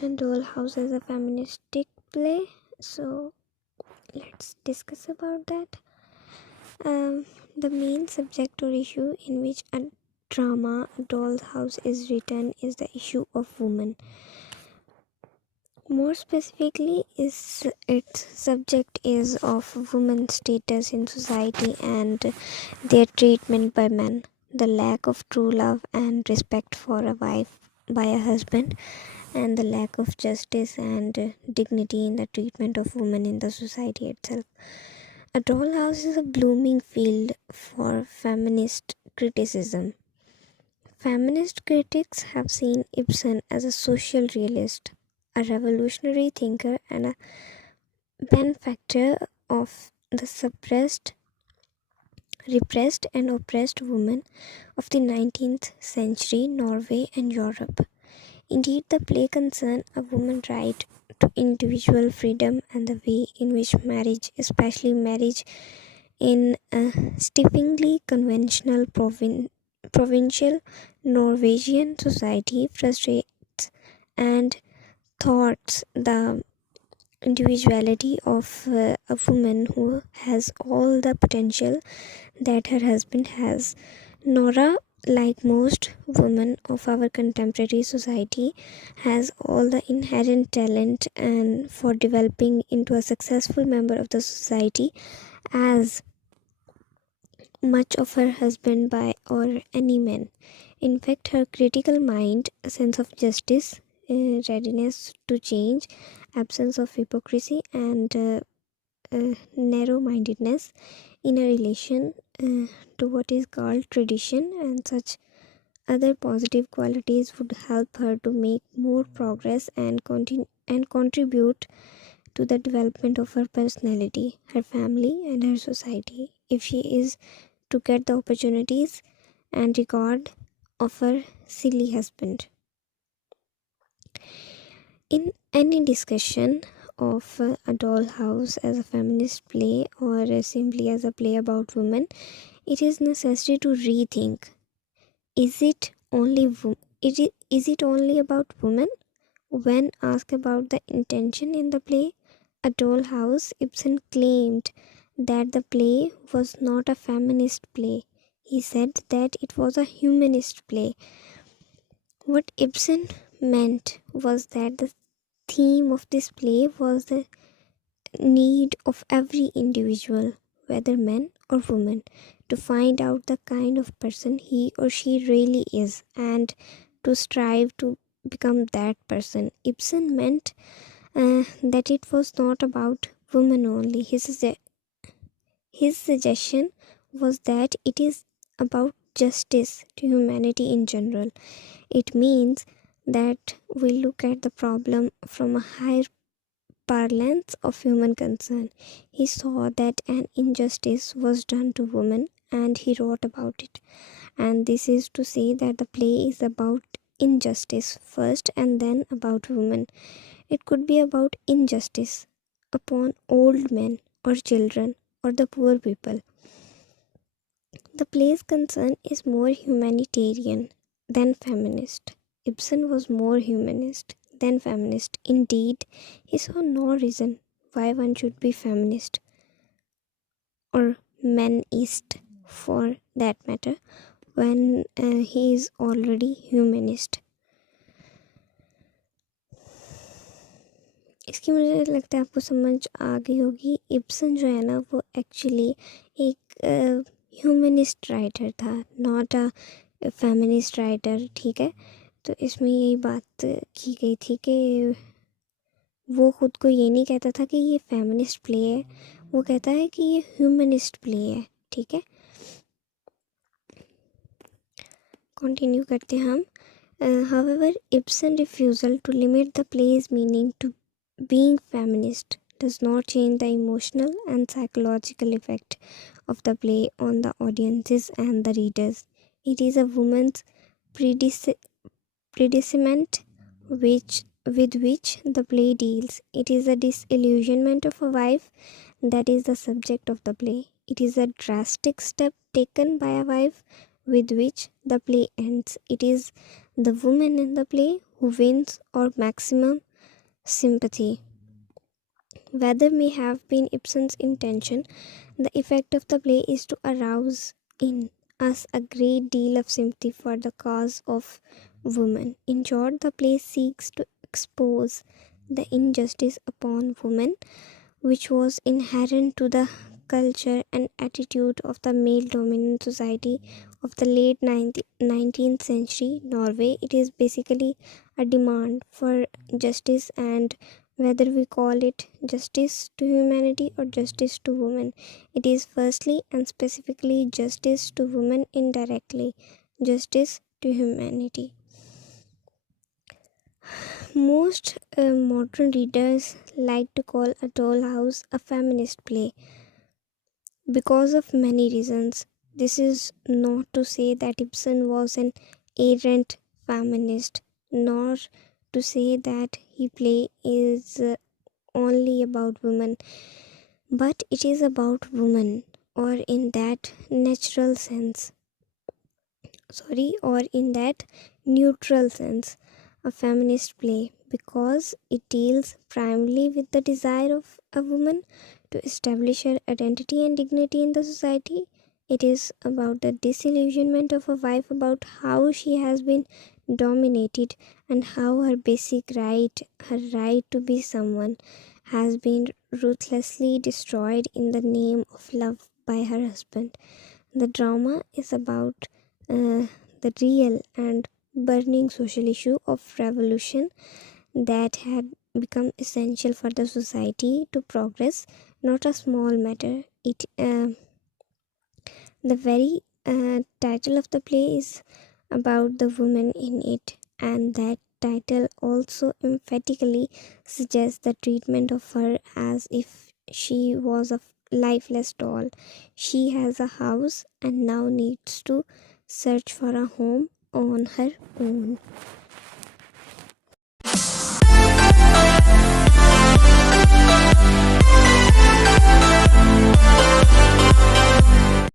and Dollhouse is a feministic play. So let's discuss about that. The main subject or issue in which a drama Dollhouse is written is the issue of women. More specifically, its subject is of women's status in society and their treatment by men, the lack of true love and respect for a wife by a husband, and the lack of justice and dignity in the treatment of women in the society itself. A dollhouse is a blooming field for feminist criticism. Feminist critics have seen Ibsen as a social realist, a revolutionary thinker, and a benefactor of the suppressed, repressed, and oppressed women of the 19th century Norway and Europe. Indeed, the play concerns a woman's right to individual freedom and the way in which marriage, especially marriage in a stiffingly conventional provincial Norwegian society, frustrates and thwarts the individuality of a woman who has all the potential that her husband has. Nora, like most women of our contemporary society, has all the inherent talent and for developing into a successful member of the society as much of her husband by or any man. In fact, her critical mind, a sense of justice, readiness to change, absence of hypocrisy, and narrow-mindedness in a relation to what is called tradition and such other positive qualities would help her to make more progress and contribute to the development of her personality, her family, and her society if she is to get the opportunities and regard of her silly husband. In any discussion of a dollhouse as a feminist play or simply as a play about women, it is necessary to rethink: is it only about women? When asked about the intention in the play, A Dollhouse, Ibsen claimed that the play was not a feminist play. He said that it was a humanist play. What Ibsen meant was that the theme of this play was the need of every individual, whether man or woman, to find out the kind of person he or she really is and to strive to become that person. Ibsen meant that it was not about women only. His suggestion was that it is about justice to humanity in general. It means that we look at the problem from a higher parlance of human concern. He saw that an injustice was done to women and he wrote about it. And this is to say that the play is about injustice first and then about women. It could be about injustice upon old men or children or the poor people. The play's concern is more humanitarian than feminist. Ibsen was more humanist than feminist. Indeed, he saw no reason why one should be feminist or manist for that matter when he is already humanist. इसकी मुझे लगता है आपको समझ आ गई होगी. Ibsen जो है ना वो एक्चुअली एक ह्यूमनिस्ट राइटर था, नॉट अ फेमिनिस्ट राइटर. ठीक है, तो इसमें यही बात की गई थी कि वो खुद को ये नहीं कहता था कि ये फेमिनिस्ट प्ले है, वो कहता है कि ये ह्यूमनिस्ट प्ले है. ठीक है, कंटिन्यू करते हैं हम. However, Ibsen's refusal to limit the play's meaning to being feminist does not change the emotional and psychological effect of the play on the audiences and the readers. It is a woman's predicament with which the play deals. It is a disillusionment of a wife that is the subject of the play. It is a drastic step taken by a wife with which the play ends. It is the woman in the play who wins or maximum sympathy. Whether may have been Ibsen's intention, the effect of the play is to arouse in us a great deal of sympathy for the cause of women. In short, the play seeks to expose the injustice upon women which was inherent to the culture and attitude of the male dominant society of the late 19th century Norway. It is basically a demand for justice, and whether we call it justice to humanity or justice to women, it is firstly and specifically justice to women, indirectly justice to humanity. Most modern readers like to call A Doll House a feminist play because of many reasons. This is not to say that Ibsen was an errant feminist, nor to say that his play is only about women, but it is about women, or in that natural sense, or in that neutral sense, a feminist play, because it deals primarily with the desire of a woman to establish her identity and dignity in the society. It is about the disillusionment of a wife, about how she has been dominated and how her right to be someone, has been ruthlessly destroyed in the name of love by her husband. The drama is about uh, the real and burning social issue of revolution that had become essential for the society to progress, not a small matter. The very title of the play is about the woman in it, and that title also emphatically suggests the treatment of her as if she was a lifeless doll. She has a house and now needs to search for a home on her own.